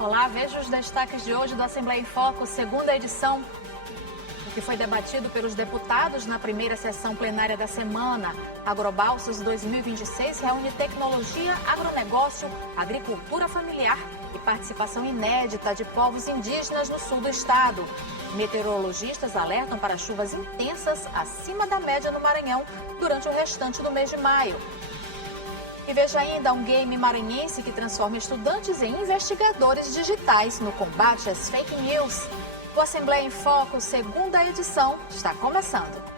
Olá, veja os destaques de hoje do Assembleia em Foco, segunda edição. O que foi debatido pelos deputados na primeira sessão plenária da semana. Agrobalsas 2026 reúne tecnologia, agronegócio, agricultura familiar e participação inédita de povos indígenas no sul do estado. Meteorologistas alertam para chuvas intensas acima da média no Maranhão durante o restante do mês de maio. E veja ainda um game maranhense que transforma estudantes em investigadores digitais no combate às fake news. O Assembleia em Foco, segunda edição, está começando.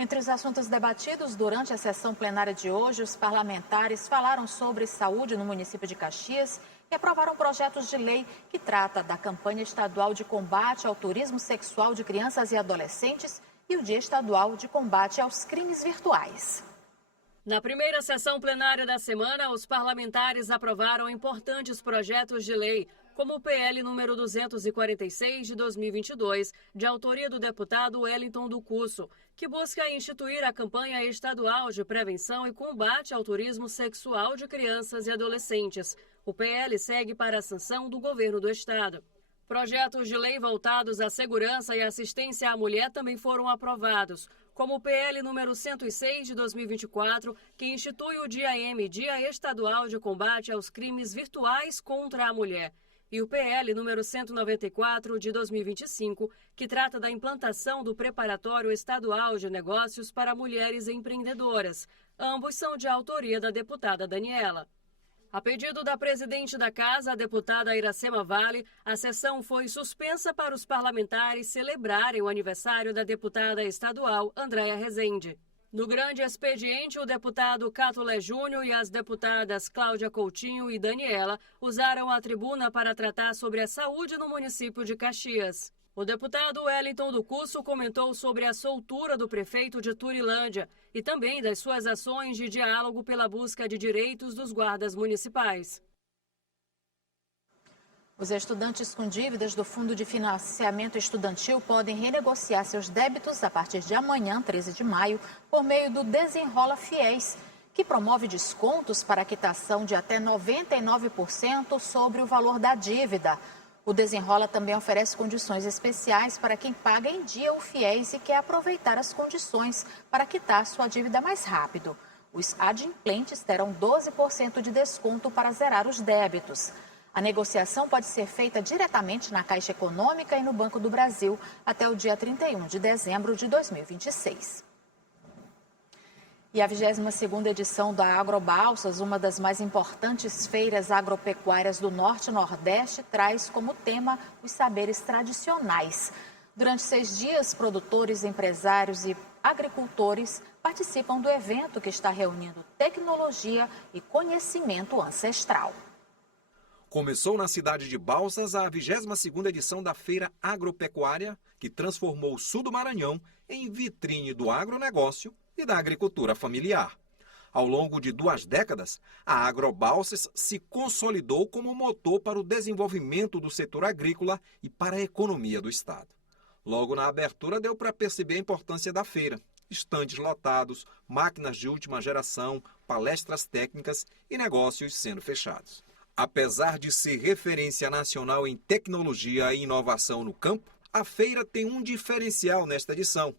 Entre os assuntos debatidos durante a sessão plenária de hoje, os parlamentares falaram sobre saúde no município de Caxias e aprovaram projetos de lei que trata da campanha estadual de combate ao turismo sexual de crianças e adolescentes e o Dia Estadual de Combate aos Crimes Virtuais. Na primeira sessão plenária da semana, os parlamentares aprovaram importantes projetos de lei, como o PL número 246 de 2022, de autoria do deputado Wellington do Cusso, que busca instituir a campanha estadual de prevenção e combate ao turismo sexual de crianças e adolescentes. O PL segue para a sanção do governo do estado. Projetos de lei voltados à segurança e assistência à mulher também foram aprovados, como o PL número 106 de 2024, que institui o Dia M, Dia Estadual de Combate aos Crimes Virtuais contra a Mulher, e o PL número 194 de 2025, que trata da implantação do Preparatório Estadual de Negócios para Mulheres Empreendedoras. Ambos são de autoria da deputada Daniela. A pedido da presidente da Casa, a deputada Iracema Vale, a sessão foi suspensa para os parlamentares celebrarem o aniversário da deputada estadual Andréa Rezende. No grande expediente, o deputado Catulé Júnior e as deputadas Cláudia Coutinho e Daniela usaram a tribuna para tratar sobre a saúde no município de Caxias. O deputado Wellington do Cusso comentou sobre a soltura do prefeito de Turilândia e também das suas ações de diálogo pela busca de direitos dos guardas municipais. Os estudantes com dívidas do Fundo de Financiamento Estudantil podem renegociar seus débitos a partir de amanhã, 13 de maio, por meio do Desenrola Fiéis, que promove descontos para a quitação de até 99% sobre o valor da dívida. O Desenrola também oferece condições especiais para quem paga em dia o FIES e quer aproveitar as condições para quitar sua dívida mais rápido. Os adimplentes terão 12% de desconto para zerar os débitos. A negociação pode ser feita diretamente na Caixa Econômica e no Banco do Brasil até o dia 31 de dezembro de 2026. E a 22ª edição da Agrobalsas, uma das mais importantes feiras agropecuárias do Norte e Nordeste, traz como tema os saberes tradicionais. Durante 6 dias, produtores, empresários e agricultores participam do evento que está reunindo tecnologia e conhecimento ancestral. Começou na cidade de Balsas a 22ª edição da Feira Agropecuária, que transformou o sul do Maranhão em vitrine do agronegócio e da agricultura familiar. Ao longo de 2 décadas, a Agrobalsas se consolidou como motor para o desenvolvimento do setor agrícola e para a economia do estado. Logo na abertura deu para perceber a importância da feira. Estandes lotados, máquinas de última geração, palestras técnicas e negócios sendo fechados. Apesar de ser referência nacional em tecnologia e inovação no campo, a feira tem um diferencial nesta edição,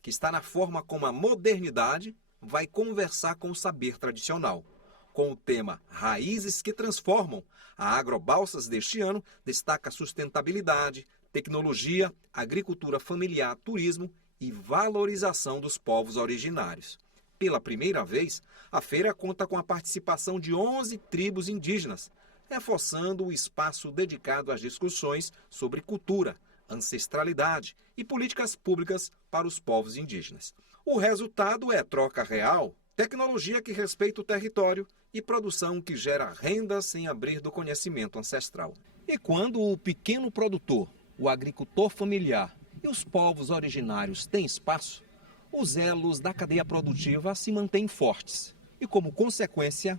que está na forma como a modernidade vai conversar com o saber tradicional. Com o tema Raízes que Transformam, a Agrobalsas deste ano destaca sustentabilidade, tecnologia, agricultura familiar, turismo e valorização dos povos originários. Pela primeira vez, a feira conta com a participação de 11 tribos indígenas, reforçando o espaço dedicado às discussões sobre cultura, ancestralidade e políticas públicas para os povos indígenas. O resultado é troca real, tecnologia que respeita o território e produção que gera renda sem abrir do conhecimento ancestral. E quando o pequeno produtor, o agricultor familiar e os povos originários têm espaço, os elos da cadeia produtiva se mantêm fortes e, como consequência,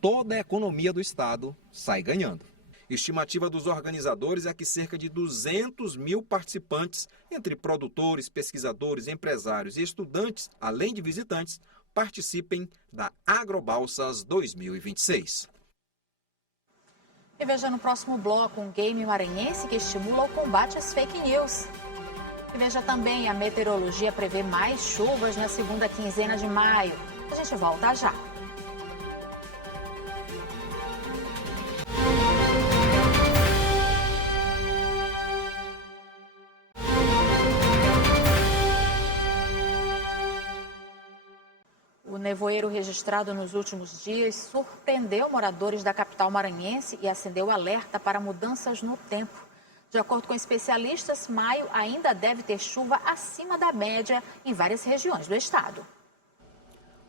toda a economia do estado sai ganhando. Estimativa dos organizadores é que cerca de 200 mil participantes, entre produtores, pesquisadores, empresários e estudantes, além de visitantes, participem da Agrobalsas 2026. E veja no próximo bloco um game maranhense que estimula o combate às fake news. E veja também a meteorologia prevê mais chuvas na segunda quinzena de maio. A gente volta já. O nevoeiro registrado nos últimos dias surpreendeu moradores da capital maranhense e acendeu alerta para mudanças no tempo. De acordo com especialistas, maio ainda deve ter chuva acima da média em várias regiões do estado.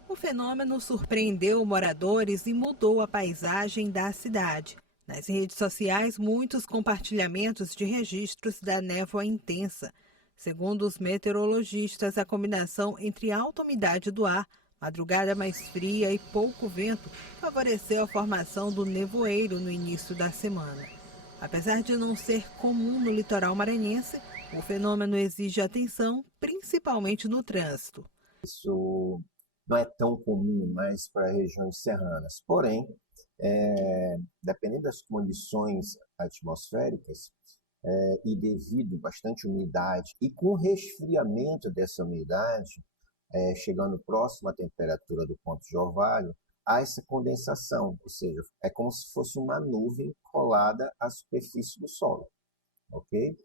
O fenômeno surpreendeu moradores e mudou a paisagem da cidade. Nas redes sociais, muitos compartilhamentos de registros da névoa intensa. Segundo os meteorologistas, a combinação entre alta umidade do ar, madrugada mais fria e pouco vento favoreceu a formação do nevoeiro no início da semana. Apesar de não ser comum no litoral maranhense, o fenômeno exige atenção, principalmente no trânsito. Isso não é tão comum mais para regiões serranas. Porém, dependendo das condições atmosféricas e devido a bastante umidade e com o resfriamento dessa umidade, chegando próximo à temperatura do ponto de orvalho, há essa condensação, ou seja, é como se fosse uma nuvem colada à superfície do solo, ok?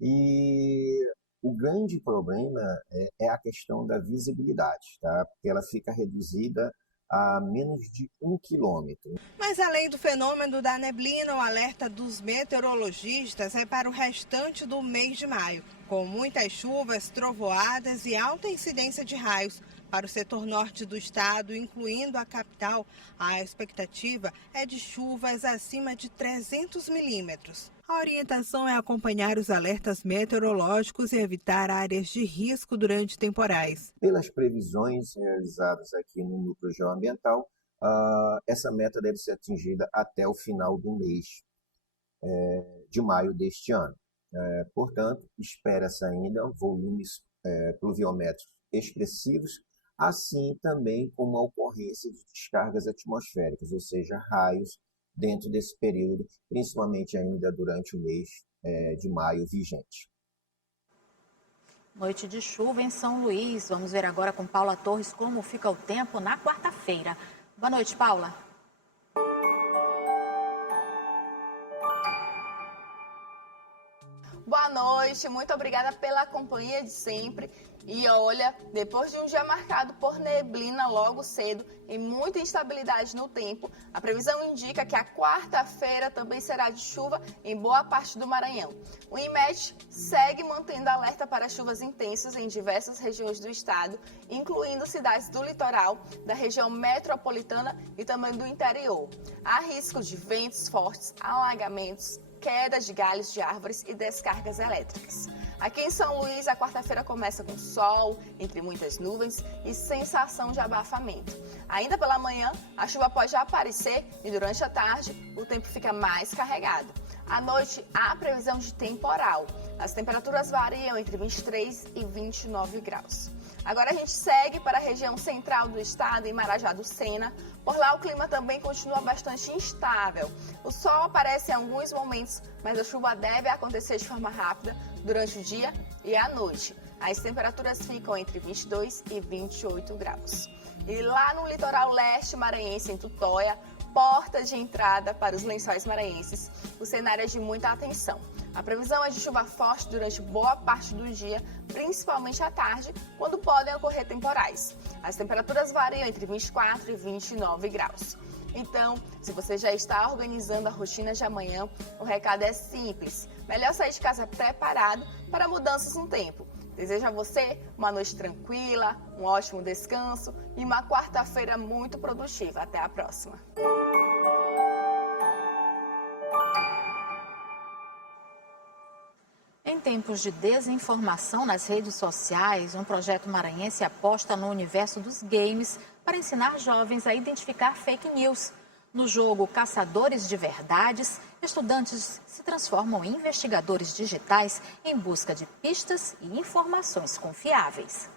E o grande problema é a questão da visibilidade, tá? Porque ela fica reduzida a menos de 1 quilômetro. Mas além do fenômeno da neblina, o alerta dos meteorologistas é para o restante do mês de maio, com muitas chuvas, trovoadas e alta incidência de raios. Para o setor norte do estado, incluindo a capital, a expectativa é de chuvas acima de 300 milímetros. A orientação é acompanhar os alertas meteorológicos e evitar áreas de risco durante temporais. Pelas previsões realizadas aqui no Núcleo Geoambiental, essa meta deve ser atingida até o final do mês de maio deste ano. Portanto, espera-se ainda volumes pluviométricos expressivos, assim também como a ocorrência de descargas atmosféricas, ou seja, raios dentro desse período, principalmente ainda durante o mês de maio vigente. Noite de chuva em São Luís. Vamos ver agora com Paula Torres como fica o tempo na quarta-feira. Boa noite, Paula. Boa noite, muito obrigada pela companhia de sempre. E olha, depois de um dia marcado por neblina logo cedo e muita instabilidade no tempo, a previsão indica que a quarta-feira também será de chuva em boa parte do Maranhão. O IMET segue mantendo alerta para chuvas intensas em diversas regiões do estado, incluindo cidades do litoral, da região metropolitana e também do interior. Há risco de ventos fortes, alagamentos, quedas de galhos de árvores e descargas elétricas. Aqui em São Luís, a quarta-feira começa com sol, entre muitas nuvens e sensação de abafamento. Ainda pela manhã, a chuva pode aparecer e durante a tarde o tempo fica mais carregado. À noite, há previsão de temporal. As temperaturas variam entre 23 e 29 graus. Agora a gente segue para a região central do estado, em Marajá do Sena. Por lá o clima também continua bastante instável. O sol aparece em alguns momentos, mas a chuva deve acontecer de forma rápida durante o dia e à noite. As temperaturas ficam entre 22 e 28 graus. E lá no litoral leste maranhense, em Tutóia, porta de entrada para os lençóis maranhenses, o cenário é de muita atenção. A previsão é de chuva forte durante boa parte do dia, principalmente à tarde, quando podem ocorrer temporais. As temperaturas variam entre 24 e 29 graus. Então, se você já está organizando a rotina de amanhã, o recado é simples. Melhor sair de casa preparado para mudanças no tempo. Desejo a você uma noite tranquila, um ótimo descanso e uma quarta-feira muito produtiva. Até a próxima. Em tempos de desinformação nas redes sociais, um projeto maranhense aposta no universo dos games para ensinar jovens a identificar fake news. No jogo Caçadores de Verdades, estudantes se transformam em investigadores digitais em busca de pistas e informações confiáveis.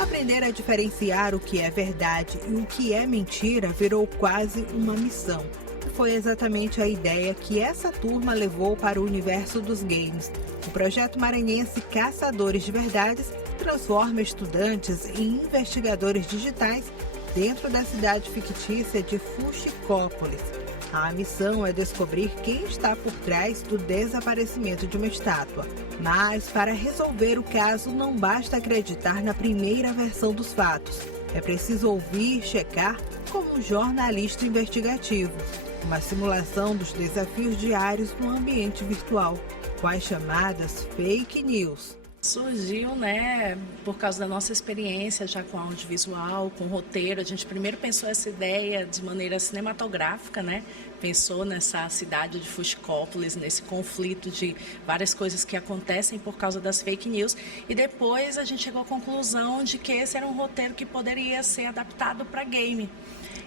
Aprender a diferenciar o que é verdade e o que é mentira virou quase uma missão. Foi exatamente a ideia que essa turma levou para o universo dos games. O projeto maranhense Caçadores de Verdades transforma estudantes em investigadores digitais dentro da cidade fictícia de Fuxicópolis. A missão é descobrir quem está por trás do desaparecimento de uma estátua. Mas, para resolver o caso, não basta acreditar na primeira versão dos fatos. É preciso ouvir e checar como um jornalista investigativo. Uma simulação dos desafios diários no ambiente virtual, com as chamadas fake news. Surgiu, por causa da nossa experiência já com audiovisual, com roteiro. A gente primeiro pensou essa ideia de maneira cinematográfica, Pensou nessa cidade de Fuxicópolis, nesse conflito de várias coisas que acontecem por causa das fake news. E depois a gente chegou à conclusão de que esse era um roteiro que poderia ser adaptado para game.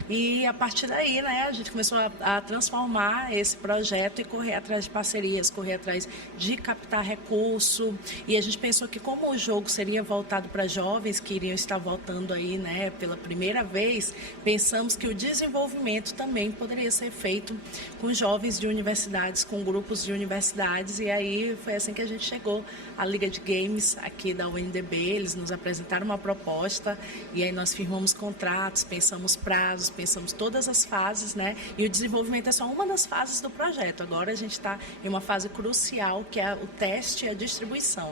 E a partir daí, a gente começou a transformar esse projeto e correr atrás de parcerias, correr atrás de captar recurso. E a gente pensou que como o jogo seria voltado para jovens que iriam estar voltando aí, pela primeira vez, pensamos que o desenvolvimento também poderia ser feito com jovens de universidades, com grupos de universidades. E aí foi assim que a gente chegou à Liga de Games aqui da UNDB. Eles nos apresentaram uma proposta e aí nós firmamos contratos, pensamos prazos, pensamos todas as fases, E o desenvolvimento é só uma das fases do projeto. Agora a gente está em uma fase crucial, que é o teste e a distribuição,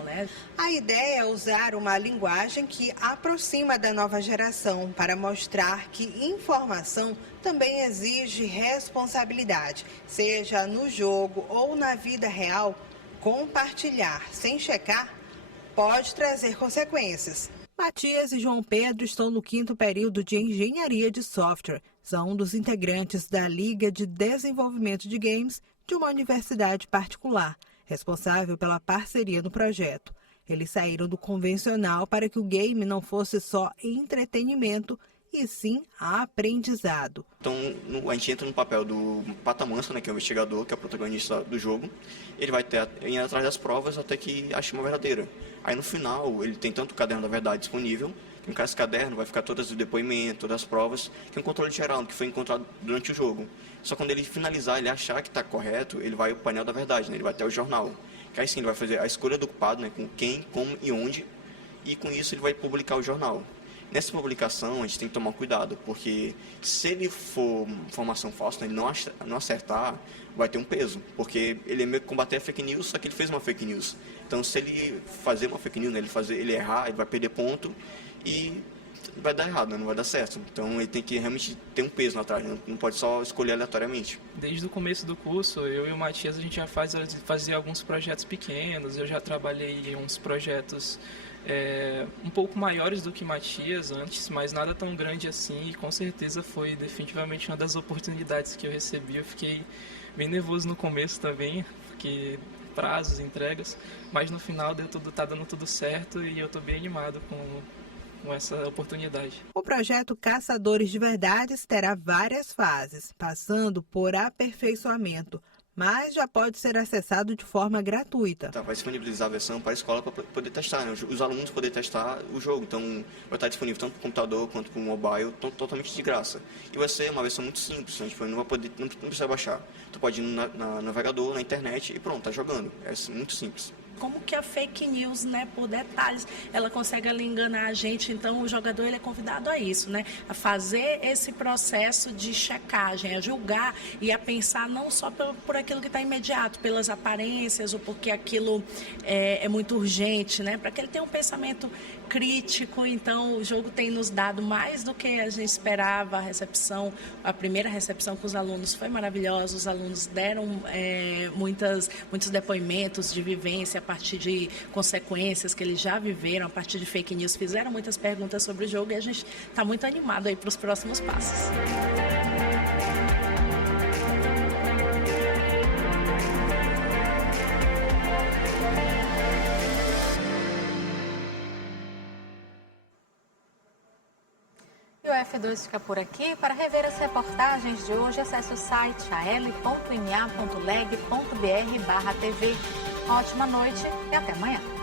A ideia é usar uma linguagem que aproxima da nova geração para mostrar que informação também exige responsabilidade, seja no jogo ou na vida real. Compartilhar sem checar pode trazer consequências. Matias e João Pedro estão no 5º período de Engenharia de Software. São um dos integrantes da Liga de Desenvolvimento de Games de uma universidade particular, responsável pela parceria no projeto. Eles saíram do convencional para que o game não fosse só entretenimento, e sim aprendizado. Então, a gente entra no papel do Patamansa, que é o investigador, que é o protagonista do jogo. Ele vai ir atrás das provas até que ache uma verdadeira. Aí, no final, ele tem tanto o caderno da verdade disponível, que no caso, esse caderno vai ficar todos os depoimentos, todas as provas, que é um controle geral, que foi encontrado durante o jogo. Só quando ele finalizar, ele achar que está correto, ele vai ao painel da verdade, ele vai até o jornal. Que aí sim, ele vai fazer a escolha do culpado, com quem, como e onde, e com isso ele vai publicar o jornal. Nessa publicação, a gente tem que tomar cuidado, porque se ele for informação falsa, ele não acertar, vai ter um peso, porque ele é meio que combater a fake news, só que ele fez uma fake news. Então, se ele fazer uma fake news, ele errar, ele vai perder ponto e vai dar errado, não vai dar certo. Então, ele tem que realmente ter um peso na trás, não pode só escolher aleatoriamente. Desde o começo do curso, eu e o Matias, a gente já fazia alguns projetos pequenos, eu já trabalhei em uns projetos um pouco maiores do que Matias antes, mas nada tão grande assim, e com certeza foi definitivamente uma das oportunidades que eu recebi. Eu fiquei bem nervoso no começo também, porque prazos, entregas, mas no final tá dando tudo certo e eu estou bem animado com essa oportunidade. O projeto Caçadores de Verdades terá várias fases, passando por aperfeiçoamento, mas já pode ser acessado de forma gratuita. Vai disponibilizar a versão para a escola para poder testar, os alunos poderem testar o jogo. Então, vai estar disponível tanto para o computador quanto para o mobile, totalmente de graça. E vai ser uma versão muito simples, não precisa baixar. Tu pode ir no navegador, na internet e pronto, está jogando. É muito simples. Como que a fake news, por detalhes, ela consegue ali enganar a gente. Então, o jogador ele é convidado a isso, a fazer esse processo de checagem, a julgar e a pensar não só por aquilo que está imediato, pelas aparências ou porque aquilo é muito urgente, para que ele tenha um pensamento crítico. Então, o jogo tem nos dado mais do que a gente esperava. A primeira recepção com os alunos foi maravilhosa. Os alunos deram muitos depoimentos de vivência a partir de consequências que eles já viveram, a partir de fake news, fizeram muitas perguntas sobre o jogo e a gente está muito animado aí para os próximos passos. o F2 fica por aqui. Para rever as reportagens de hoje, acesse o site al.ma.leg.br/tv. Ótima noite e até amanhã.